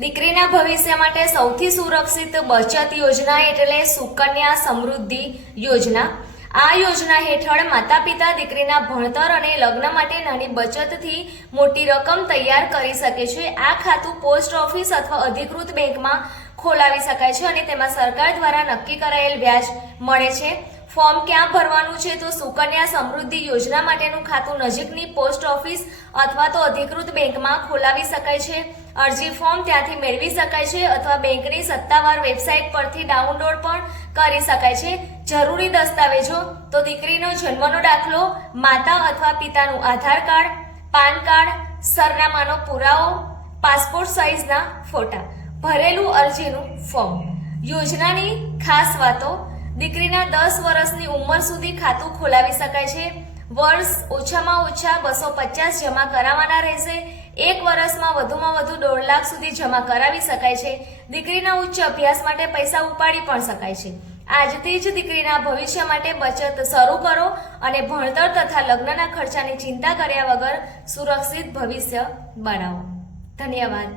દીકરીના ભવિષ્ય માટે સૌથી સુરક્ષિત બચત યોજના એટલે સુકન્યા સમૃદ્ધિ યોજના। આ યોજના હેઠળ માતા પિતા દીકરીના ભણતર અને લગ્ન માટે નાની બચતથી મોટી રકમ તૈયાર કરી શકે છે। આ ખાતું પોસ્ટ ઓફિસ અથવા અધિકૃત બેંકમાં ખોલાવી શકાય છે અને તેમાં સરકાર દ્વારા નક્કી કરાયેલ વ્યાજ મળે છે। ફોર્મ ક્યાં ભરવાનું છે તો સુકન્યા સમૃદ્ધિ યોજના માટેનું ખાતું નજીકની પોસ્ટ ઓફિસ અથવા તો અધિકૃત બેંકમાં ખોલાવી શકાય છે। અરજી ફોર્મ ત્યાંથી મેળવી શકાય છે અથવા બેંકની સત્તાવાર વેબસાઇટ પરથી ડાઉનલોડ પણ કરી શકાય છે। જરૂરી દસ્તાવેજો તો દીકરીનો જન્મનો દાખલો, માતા અથવા પિતાનું આધાર કાર્ડ, પાન કાર્ડ, સરનામાનો પુરાવો, પાસપોર્ટ સાઇઝના ફોટા, ભરેલું અરજીનું ફોર્મ। યોજનાની ખાસ વાતો: દીકરીના 10 વર્ષની ઉંમર સુધી ખાતું ખોલાવી શકાય છે। વર્ષ ઓછામાં ઓછા 250 જમા કરાવવાના રહેશે। 1 વર્ષમાં વધુમાં વધુ 1.5 લાખ સુધી જમા કરાવી શકાય છે। દીકરીના ઉચ્ચ અભ્યાસ માટે પૈસા ઉપાડી પણ શકાય છે। આજથી જ દીકરીના ભવિષ્ય માટે બચત શરૂ કરો અને ભણતર તથા લગ્નના ખર્ચાની ચિંતા કર્યા વગર સુરક્ષિત ભવિષ્ય બનાવો। ધન્યવાદ।